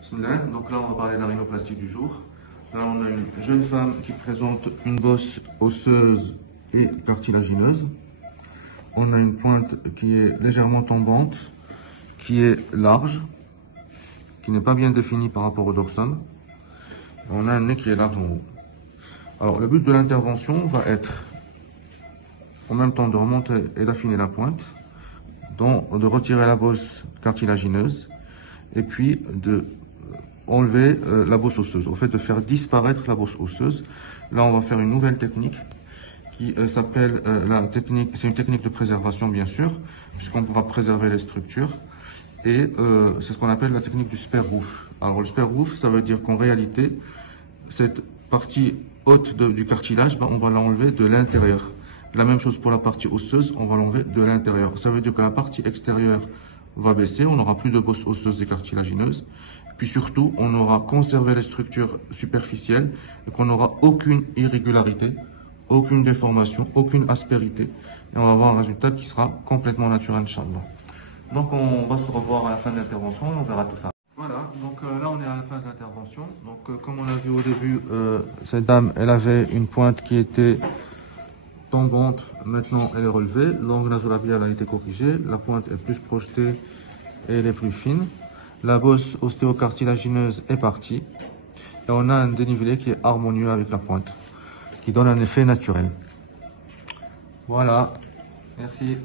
Bismillah. Donc là, on va parler de la rhinoplastie du jour. Là, on a une jeune femme qui présente une bosse osseuse et cartilagineuse. On a une pointe qui est légèrement tombante, qui est large, qui n'est pas bien définie par rapport au dorsum. On a un nez qui est large en haut. Alors, le but de l'intervention va être, en même temps, de remonter et d'affiner la pointe, donc de retirer la bosse cartilagineuse, et puis de enlever la bosse osseuse, au fait de faire disparaître la bosse osseuse. Là, on va faire une nouvelle technique qui s'appelle la technique, c'est une technique de préservation bien sûr, puisqu'on pourra préserver les structures, et c'est ce qu'on appelle la technique du spare roof. Alors le spare roof, ça veut dire qu'en réalité, cette partie haute du cartilage, on va l'enlever de l'intérieur. La même chose pour la partie osseuse, on va l'enlever de l'intérieur. Ça veut dire que la partie extérieure va baisser, on n'aura plus de bosse osseuse et cartilagineuse. Puis surtout, on aura conservé les structures superficielles et qu'on n'aura aucune irrégularité, aucune déformation, aucune aspérité. Et on va avoir un résultat qui sera complètement naturel, Inch'Allah. Donc on va se revoir à la fin de l'intervention et on verra tout ça. Voilà, donc là on est à la fin de l'intervention. Donc comme on a vu au début, cette dame, elle avait une pointe qui était tombante, maintenant elle est relevée. L'angle nasolabial a été corrigé, la pointe est plus projetée et elle est plus fine. La bosse ostéocartilagineuse est partie. Et on a un dénivelé qui est harmonieux avec la pointe, qui donne un effet naturel. Voilà, merci.